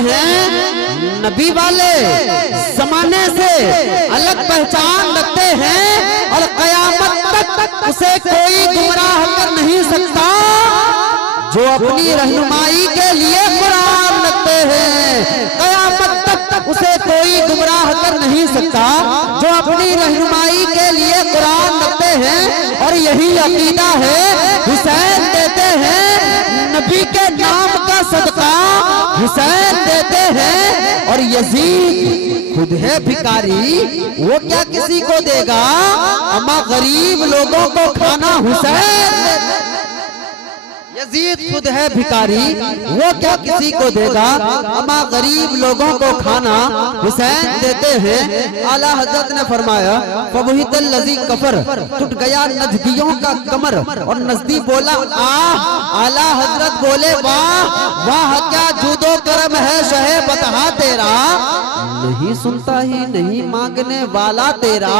हैं, नबी वाले जमाने से अलग पहचान रखते हैं और कयामत तक उसे कोई गुमराह कर नहीं सकता जो अपनी रहनुमाई के लिए कुरान रखते हैं। कयामत तक उसे कोई गुमराह कर नहीं सकता जो अपनी रहनुमाई के लिए कुरान रखते हैं। और यही अकीदा है, हुसैन देते हैं नबी के नाम का सदका, हुसैन देते हैं। और यजीद खुद है भिखारी, वो क्या किसी को देगा, अमा गरीब लोगों को खाना हुसैन। यजीद खुद है भिखारी, वो क्या किसी को देगा, अमा गरीब लोगों को खाना हुसैन देते हैं। आला हजरत ने फरमाया फबुहितल लज़ी कफर, टूट गया नजदियों का कमर। और नजदी बोला आह, आला हजरत बोले वाह वाह क्या जूदो करम है शहे बतहा तेरा, नहीं सुनता ही नहीं मांगने वाला तेरा।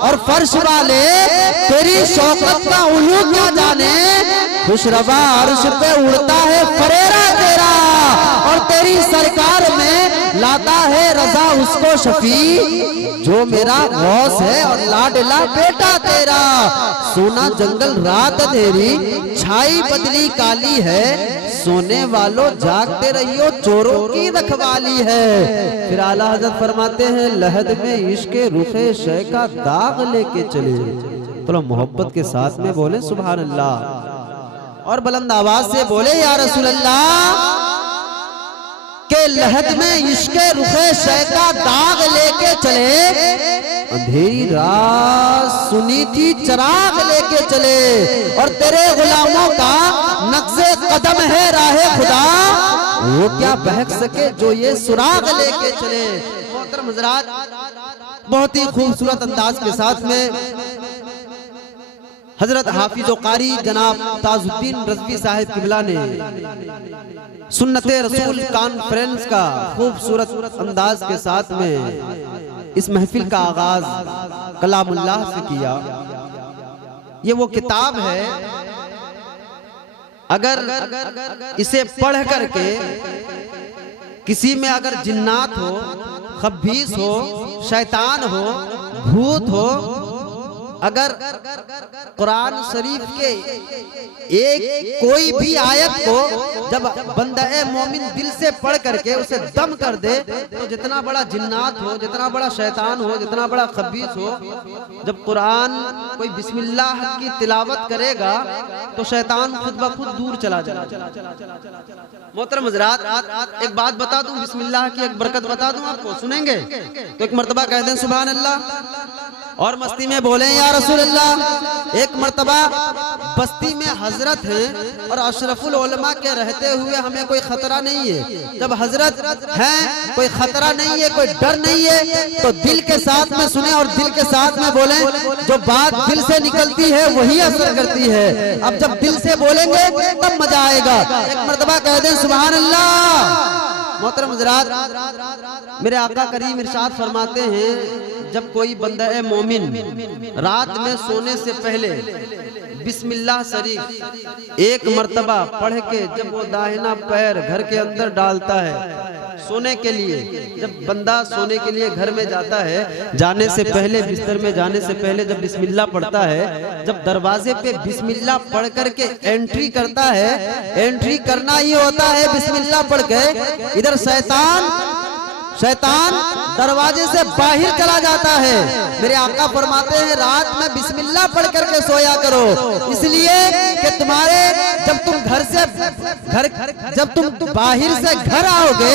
और फर्श वाले तेरी शौकत का उलू क्या जाने, खुशरबा अर्श पे उड़ता है फरेरा तेरा। और तेरी सरकार में लाता है रजा उसको शफी, जो मेरा गौस है और लाडला बेटा तेरा। सोना जंगल रात अंधेरी, छाई बदली काली है, सोने वालों जागते रहियो चोरों की रखवाली है। फिर आला हजरत फरमाते हैं लहद में इश्के रुखे शय का दाग लेके चले। तो मोहब्बत के साथ में बोले सुभान अल्लाह और बुलंद आवाज से बोले या रसूल अल्लाह के लहद में इश्के रुखे शय का दाग लेके चले। अंधेरी रात सुनी थी चराग लेके चले, और तेरे गुलामों का नक्शे कदम है राहे खुदा, वो क्या बहक सके जो ये सुराग लेके चले। मोहतरम हज़रात, बहुत ही खूबसूरत अंदाज के साथ में हजरत हाफिज कारी जनाब ताजुद्दीन रज़वी साहिब किबला ने सुन्नते रसूल कॉन्फ्रेंस का खूबसूरत अंदाज के साथ में इस महफिल का आगाज कलामुल्लाह से किया। ये वो किताब है, अगर इसे पढ़ करके किसी में अगर जिन्नात हो, खब्बीस हो, शैतान हो, भूत हो, अगर कुरान शरीफ के एक कोई भी आयत को जब बंदा मोमिन दिल से पढ़ करके उसे दम कर दे, तो जितना बड़ा जिन्नात हो, जितना बड़ा शैतान हो, जितना बड़ा खबीस हो, जब कुरान कोई बिस्मिल्लाह की तिलावत करेगा तो शैतान खुद ब खुद दूर चला जाएगा। मोहतरम हज़रात, एक बात बता दूं, बिस्मिल्लाह की एक बरकत बता दूं आपको, सुनेंगे तो एक मर्तबा कह दें सुभान अल्लाह और मस्ती में बोले या रसूल अल्लाह। एक मर्तबा बस्ती में हजरत हैं और अशरफुल उलमा के रहते हुए हमें कोई खतरा नहीं है। जब हजरत हैं, कोई खतरा नहीं है, कोई डर नहीं है, तो दिल के साथ में सुने और दिल के साथ में बोले। जो बात दिल से निकलती है वही असर करती है। अब जब दिल से बोलेंगे तब मजा आएगा। एक मर्तबा कह दें सुभान अल्लाह। मोहतरम हज़रात, मेरे आका करीम इरशाद फरमाते हैं जब कोई बंदा मोमिन रात में सोने से पहले बिस्मिल्लाह शरीफ एक मर्तबा पढ़ के जब वो दाहिना पैर घर के अंदर डालता है सोने के लिए, जब बंदा सोने के लिए घर में जाता है, जाने से पहले बिस्तर में जाने से पहले जब बिस्मिल्लाह पढ़ता है, जब दरवाजे पे बिस्मिल्लाह पढ़ करके एंट्री करता है, एंट्री करना ही होता है बिस्मिल्लाह पढ़ के, इधर शैतान दरवाजे से बाहर चला जाता है। मेरे आका फरमाते हैं रात में बिस्मिल्लाह पढ़ करके सोया करो, इसलिए कि तुम्हारे जब तुम बाहर से घर आओगे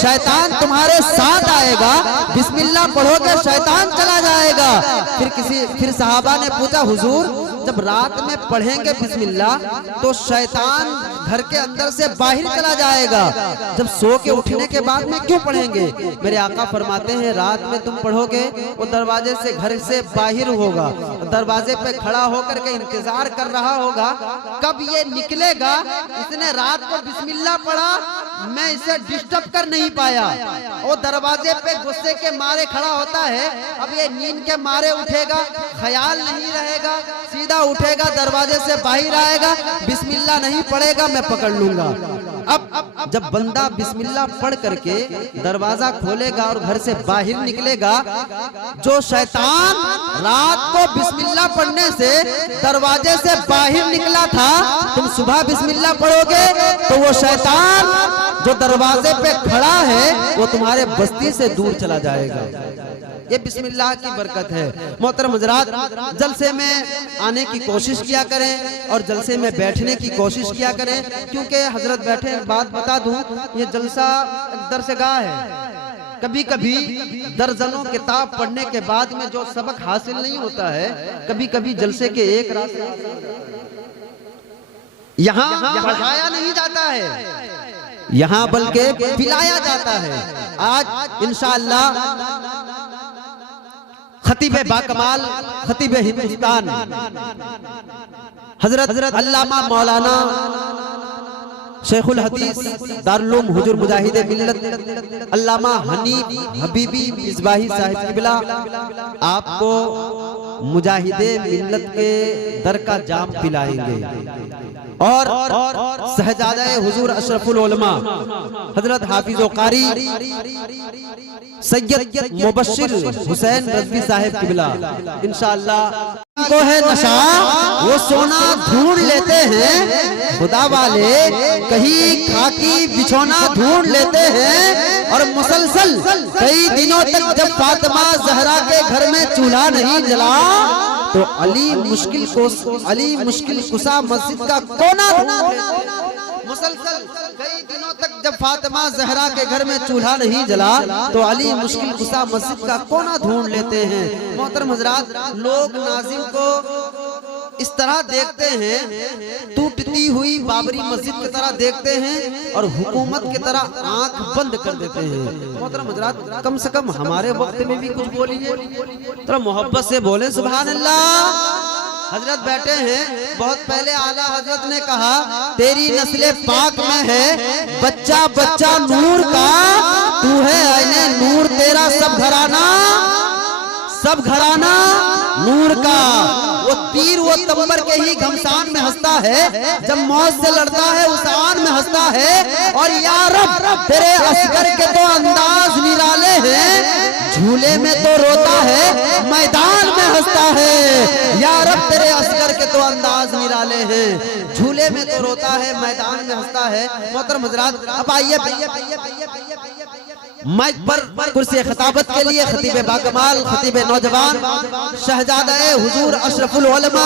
शैतान तुम्हारे साथ आएगा, बिस्मिल्लाह पढ़ोगे शैतान चला जाएगा। फिर सहाबा ने पूछा हुजूर जब रात में पढ़ेंगे बिस्मिल्लाह तो शैतान घर के अंदर से बाहर चला जाएगा, जब सो के उठने के बाद में क्यों पढ़ेंगे? मेरे आका फरमाते हैं रात में तुम पढ़ोगे वो दरवाजे से घर से बाहर होगा, दरवाजे पे खड़ा होकर के इंतजार कर रहा होगा कब ये निकलेगा। इसने रात को बिस्मिल्लाह पढ़ा, मैं इसे डिस्टर्ब कर नहीं पाया। वो दरवाजे पे गुस्से के मारे खड़ा होता है, अब ये नींद के मारे उठेगा, ख्याल नहीं रहेगा, सीधा उठेगा दरवाजे से बाहर आएगा, बिस्मिल्लाह नहीं पढ़ेगा, मैं पकड़ लूंगा। अब जब बंदा बिस्मिल्लाह पढ़ करके दरवाजा खोलेगा और घर से बाहर निकलेगा, जो शैतान रात को बिस्मिल्लाह पढ़ने से दरवाजे से बाहर निकला था, तुम सुबह बिस्मिल्लाह पढ़ोगे तो वो शैतान जो दरवाजे पे खड़ा है वो तुम्हारे बस्ती से दूर चला जाएगा। ये बिस्मिल्लाह की बरकत है। मोहतरम हजरात, जलसे में आने की कोशिश किया करें और जलसे में बैठने की कोशिश किया करें, क्योंकि हजरत बैठे, एक बात बता दूं, ये जलसा दरसगाह है। कभी कभी दर्जनों किताब पढ़ने के बाद में जो सबक हासिल नहीं होता है, कभी कभी जलसे के एक रास्ते यहाँ पढ़ाया नहीं जाता है, यहाँ बल्कि पिलाया जाता है। आज इंशाअल्लाह खतीब बाकमाल, खतीब हिंदुस्तान हजरत अल्लामा मौलाना शेखुल हदीस दारुल उलूम हुजूर मुजाहिद मिल्लत अल्लामा हनीफ हबीबी मिसबाही साहिब किबला आपको मुजाहिदे मिल्लत के दर का जाम पिलाएंगे और शहजादा हुजूर अशरफुल उलमा हजरत हाफिज कारी सैयद मुबश्शिर हुसैन रज़वी साहिब किबला इंशाअल्लाह को है नशा, वो सोना ढूंढ लेते हैं खुदा वाले, कहीं खाकी बिछोना ढूंढ लेते हैं और मुसलसल कई दिनों तक जब फातिमा जहरा के घर में चूल्हा नहीं जला तो अली मुश्किल कुसा मस्जिद का कोना ढूंढ लेते हैं। मुसलसल कई दिनों तक जब फातिमा जहरा के घर में चूल्हा नहीं जला तो अली मुश्किल कुसा मस्जिद का कोना ढूंढ लेते हैं। मोहतरम हजरात, लोग नाज़िम को इस तरह देखते हैं, टूटती हुई बाबरी मस्जिद की तरह देखते हैं और हुकूमत की तरह आंख बंद कर देते हैं। मोहतरम हजरात, कम से कम हमारे वक्त में भी कुछ बोलिए, थोड़ा मोहब्बत से बोले सुभान अल्लाह। हजरत बैठे हैं, बहुत पहले आला हजरत ने कहा तेरी नस्ले पाक में है बच्चा बच्चा नूर का, तू है आईने नूर, तेरा सब घराना नूर का। वो तीर वो तंबर के ही घमसान में हंसता है, जब मौत से लड़ता है उस आन में हंसता है। और या रब तेरे अस्कर के तो अंदाज निराले हैं, झूले में तो रोता है मैदान में हंसता है। या रब तेरे अस्कर के तो अंदाज निराले हैं, झूले में तो रोता है मैदान में हंसता है। मोहतरम हजरात, अब आइए माइक पर कुर्सी खिताबत के लिए खतीब बाकमाल, खतीब नौजवान, शहजादा हुजूर अशरफुल उलमा